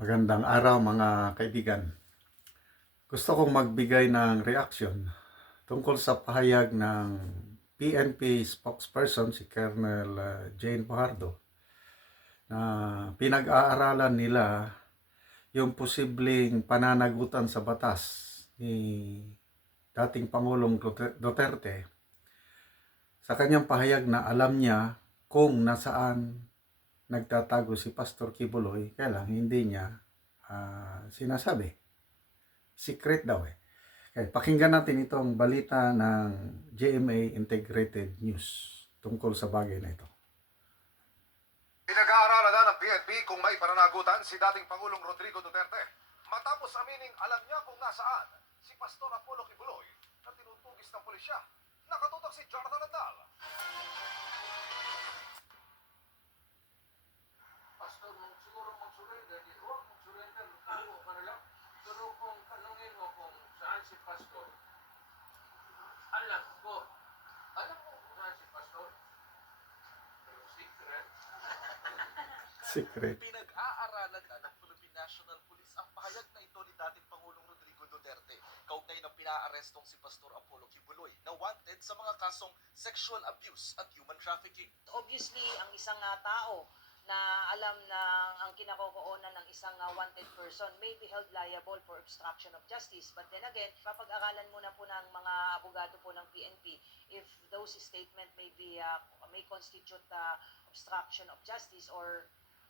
Magandang araw mga kaibigan. Gusto kong magbigay ng reaction tungkol sa pahayag ng PNP spokesperson si Colonel uh, Jane Fajardo na pinag-aaralan nila yung posibleng pananagutan sa batas ni dating Pangulong Dute- Duterte sa kanyang pahayag na alam niya kung nasaan nagtatago si Pastor Kibuloy, kaya lang hindi niya ah, sinasabi. Secret daw eh. Okay, pakinggan natin itong balita ng GMA Integrated News tungkol sa bagay na ito. Pinag-aaralan na ng PNP kung may pananagutan si dating Pangulong Rodrigo Duterte. Matapos amining alam niya kung nasaan si Pastor Apollo Kibuloy na tinutugis ng pulisya. Nakatutok si Jonathan Nadal. Pastor, mag, siguro mag-surrender, di huwag mag-surrender, tago ka na lang. Pero kung tanungin mo kung saan si Pastor, alam ko, alam ko kung saan si Pastor. Pero secret, Secret. Pinag-aaralan na ng Philippine National Police ang pahayag na ito ni dating Pangulong Rodrigo Duterte kaugnay ng pinaarestong si Pastor Apollo Kibuloy na wanted sa mga kasong sexual abuse at human trafficking. obviously ang isang ah, tao na alam na ang kinakokoonan ng isang ah, wanted person may be held liable for obstruction of justice. But then again, papag-aralan muna po ng mga abogado po ng PNP if those statement may be ah, may constitute ah, obstruction of justice or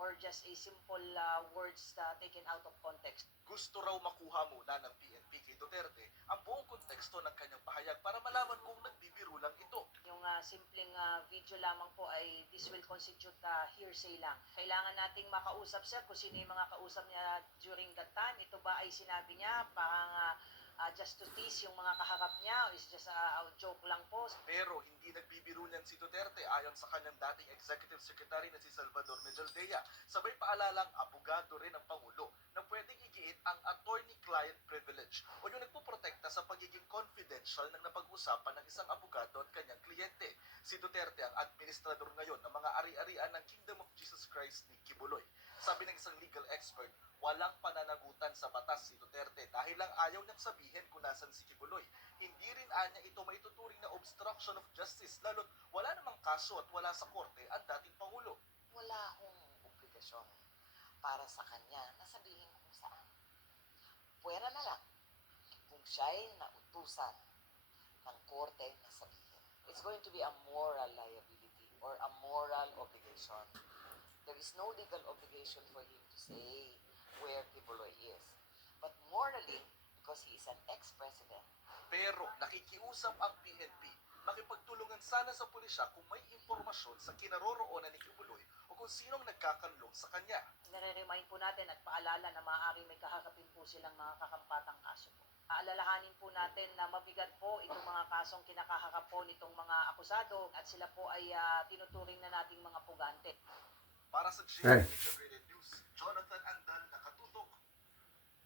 or just a simple ah, words ah, taken out of context. Gusto raw makuha muna ng PNP kay Duterte ang buong konteksto ng kanyang pahayag para malaman kung nagbibiro lang ito. Yung ah, simpleng ah, video lamang po ay this will constitute ah, hearsay lang. Kailangan nating makausap sir kung sino yung mga kausap niya during that time. Ito ba ay sinabi niya parang ah, ah, just to tease yung mga kaharap niya o is just a joke lang po. Pero hindi nagbibiro niyan si Duterte ayon sa kanyang dating executive secretary na si Salvador Medjaldea. Sabay paalalang abogado rin ang Pangulo na pwedeng igiit ang attorney-client privilege o yung nagpoprotekta sa pagiging confidential ng napag-usapan ng isang abogado at kanyang kliyente. Si Duterte ang administrador ngayon ng mga ari-arian ng Kingdom of Jesus Christ ni Kibuloy. Sabi ng isang legal expert, walang pananagutan sa batas si Duterte dahil lang ayaw niyang sabihin kung nasan si Kibuloy. Hindi rin anya ito maituturing na obstruction of justice lalo't wala namang kaso at wala sa korte ang dating Pangulo. wala akong obligasyon para sa kanya na sabihin kung saan. Pwera na lang kung siya'y nautusan ng korte na sabihin. It's going to be a moral liability or a moral obligation. There is no legal obligation for him to say where Kibuloy is. But morally, because he is an ex-president, Pero nakikiusap ang PNP makipagtulungan sana sa pulisya kung may impormasyon sa kinaroroonan ni Kibuloy o kung sinong nagkakanlong sa kanya. Nare-remind po natin at paalala na maaaring may kaharapin po silang mga kakampatang kaso po. Aalalahanin po natin na mabigat po itong mga kasong kinakaharap po nitong mga akusado at sila po ay ah, tinuturing na nating mga pugante. Para sa Hey. GMA Integrated News, Jonathan Andal nakatutok.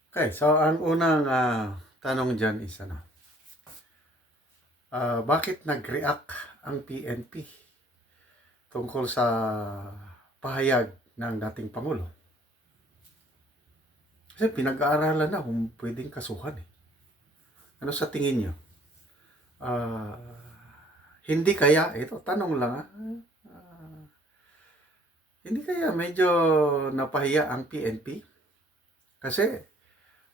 Okay, so ang unang ah, tanong dyan is ano, ah, bakit nag-react ang PNP tungkol sa pahayag ng dating Pangulo? Kasi pinag-aaralan na kung pwedeng kasuhan eh. Ano sa tingin nyo? Ah, hindi kaya, ito tanong lang ah, ah, hindi kaya medyo napahiya ang PNP? Kasi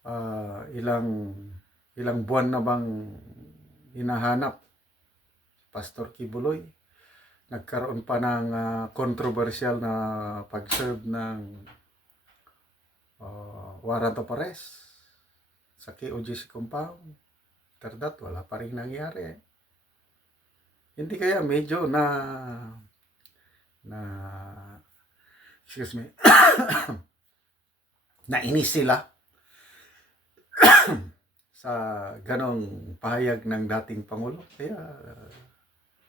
ah, ilang ilang buwan na bang hinahanap Pastor Kibuloy. Nagkaroon pa ng ah, controversial na pag-serve ng ah, warrant of arrest sa KOGC compound. After that, wala pa rin nangyari. Hindi kaya medyo na na excuse me nainis sila sa ganong pahayag ng dating Pangulo. Kaya,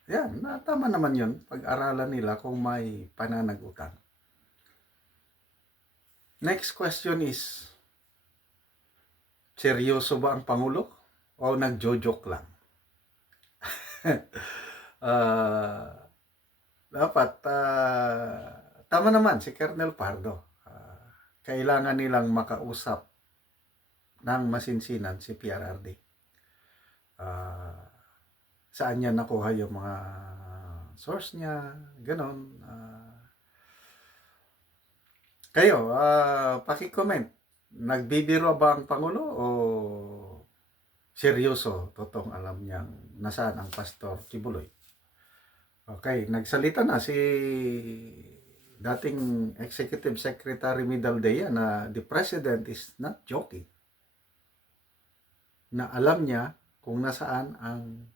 yan, na, tama naman yun. Pag-aralan nila kung may pananagutan. Next question is, seryoso ba ang Pangulo? O nagjojok lang? Ah, dapat, ah, tama naman si Colonel Pardo. Ah, kailangan nilang makausap ng masinsinan si PRRD. Ah, saan niya nakuha yung mga source niya, ganon. Ah, kayo, ah, paki-comment. Nagbibiro ba ang Pangulo o seryoso, totoong alam niyang nasaan ang Pastor Kibuloy? Okay, nagsalita na si dating Executive Secretary Midaldea na the President is not joking. Na alam niya kung nasaan ang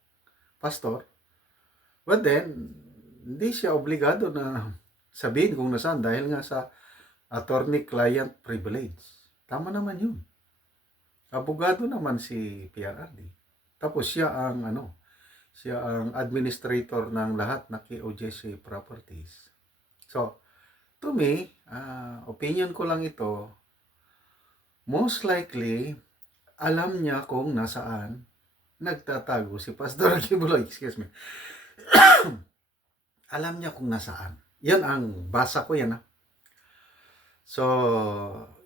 pastor. But then, hindi siya obligado na sabihin kung nasaan dahil nga sa attorney-client privilege. Tama naman yun. Abogado naman si PRRD. Tapos siya ang ano, siya ang administrator ng lahat na KOJC properties. So, to me, ah, opinion ko lang ito, most likely, alam niya kung nasaan nagtatago si Pastor Kibuloy. Excuse me. alam niya kung nasaan. Yan ang basa ko yan. Ha? So,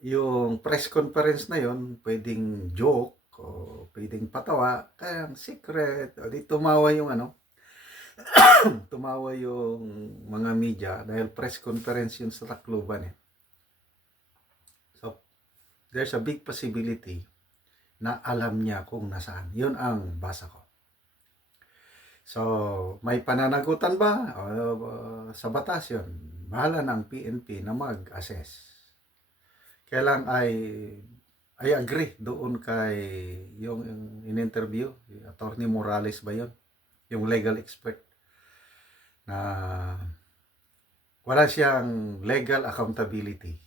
yung press conference na yon pwedeng joke o pwedeng patawa, kaya secret, o di tumawa yung ano, tumawa yung mga media dahil press conference yun sa Tacloban eh. So, there's a big possibility na alam niya kung nasaan. Yun ang basa ko. So, may pananagutan ba? O, sa batas yun. Bahala ng PNP na mag-assess. Kailang ay I agree doon kay yung, in-interview, Attorney Morales ba yun? Yung legal expert na wala siyang legal accountability.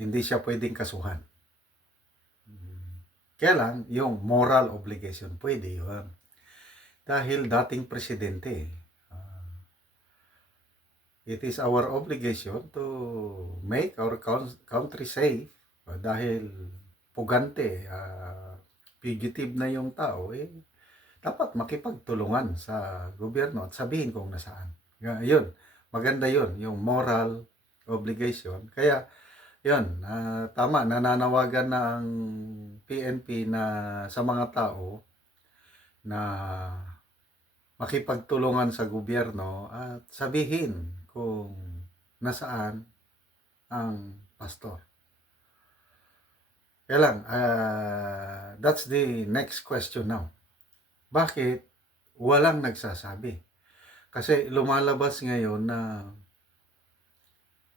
Hindi siya pwedeng kasuhan. Kaya lang, yung moral obligation, pwede yun. Dahil dating presidente, it is our obligation to make our coun- country safe. Ah, dahil pugante, ah, fugitive na yung tao, eh, dapat makipagtulungan sa gobyerno at sabihin kung nasaan. Yun, maganda yun, yung moral obligation. Kaya, yun, ah, tama, nananawagan na ang PNP na sa mga tao na makipagtulungan sa gobyerno at sabihin kung nasaan ang pastor. Kaya lang, ah, that's the next question now. Bakit walang nagsasabi? Kasi lumalabas ngayon na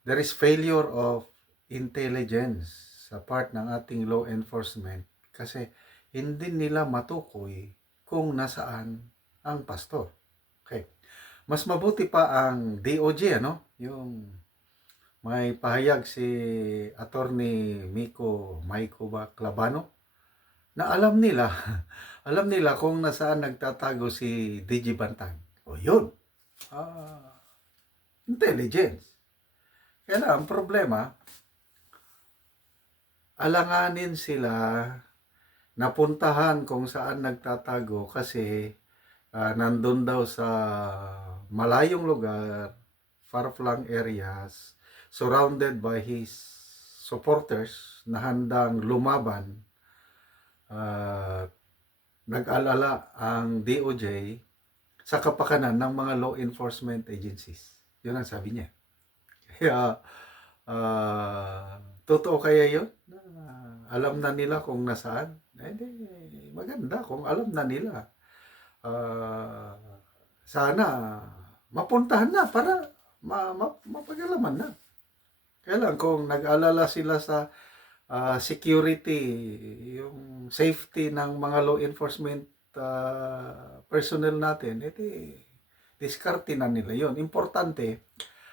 there is failure of intelligence sa part ng ating law enforcement kasi hindi nila matukoy kung nasaan ang pastor. Okay. Mas mabuti pa ang DOJ, ano? Yung may pahayag si Attorney Miko Maiko ba Clabano na alam nila, alam nila kung nasaan nagtatago si DJ Bantag. O yun. Ah, intelligence. Kaya lang, ang problema, alanganin sila napuntahan kung saan nagtatago kasi ah, nandun daw sa malayong lugar, far-flung areas, surrounded by his supporters na handang lumaban. at nag-alala ang DOJ sa kapakanan ng mga law enforcement agencies. Yun ang sabi niya. Kaya, ah, totoo kaya yun? Na alam na nila kung nasaan? Eh, di, maganda kung alam na nila. Ah, sana mapuntahan na para ma, ma, mapagalaman na. Kaya lang kung nag-alala sila sa ah, security, yung safety ng mga law enforcement ah, personnel natin, edi diskarte na nila yon Importante,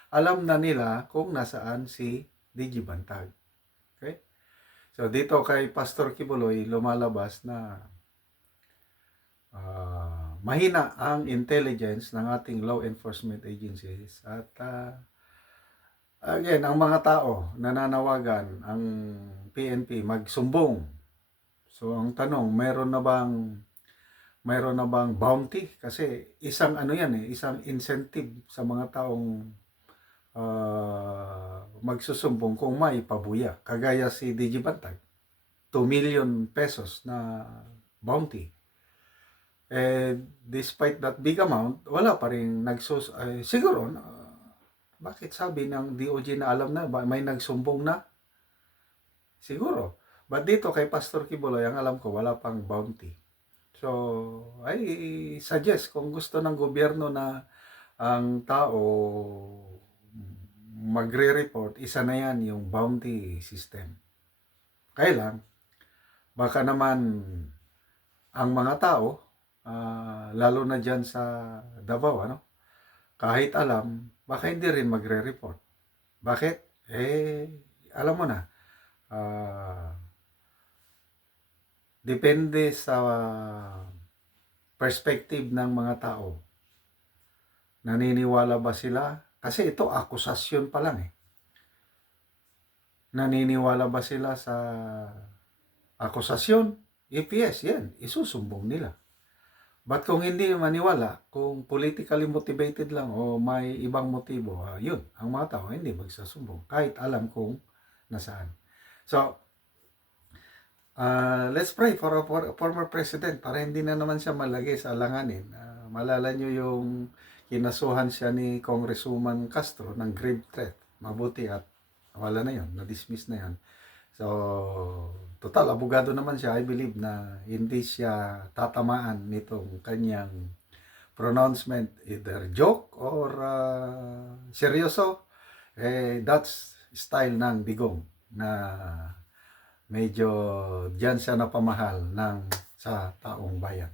alam na nila kung nasaan si DJ Bantag. Okay? So dito kay Pastor Kibuloy lumalabas na ah, mahina ang intelligence ng ating law enforcement agencies at ah, again ang mga tao nananawagan ang PNP magsumbong. So ang tanong, meron na bang meron na bang bounty kasi isang ano yan eh, isang incentive sa mga taong ah, magsusumbong kung may pabuya. Kagaya si DJ Bantag. 2 million pesos na bounty. Eh, despite that big amount, wala pa rin nagsus... eh, siguro, na, bakit sabi ng DOJ na alam na, may nagsumbong na? Siguro. But dito kay Pastor Kibuloy, ang alam ko, wala pang bounty. So, I suggest kung gusto ng gobyerno na ang tao magre-report, isa na yan yung bounty system. Kaya lang, baka naman ang mga tao, ah, lalo na dyan sa Davao, ano, kahit alam, baka hindi rin magre-report. Bakit? Eh, alam mo na, ah, depende sa perspective ng mga tao. Naniniwala ba sila? Kasi ito, akusasyon pa lang eh. Naniniwala ba sila sa akusasyon? If yes, yan, isusumbong nila. But kung hindi maniwala, kung politically motivated lang o may ibang motibo, ah, yun, ang mga tao hindi magsasumbong. Kahit alam kung nasaan. So, ah, let's pray for a for- former president para hindi na naman siya malagay sa alanganin. Ah, malala nyo yung kinasuhan siya ni Congresswoman Castro ng grave threat. Mabuti at wala na yon, na-dismiss na yon. So, total, abogado naman siya. I believe na hindi siya tatamaan nitong kanyang pronouncement, either joke or ah, seryoso. Eh, that's style ng digong na medyo diyan siya napamahal ng sa taong bayan.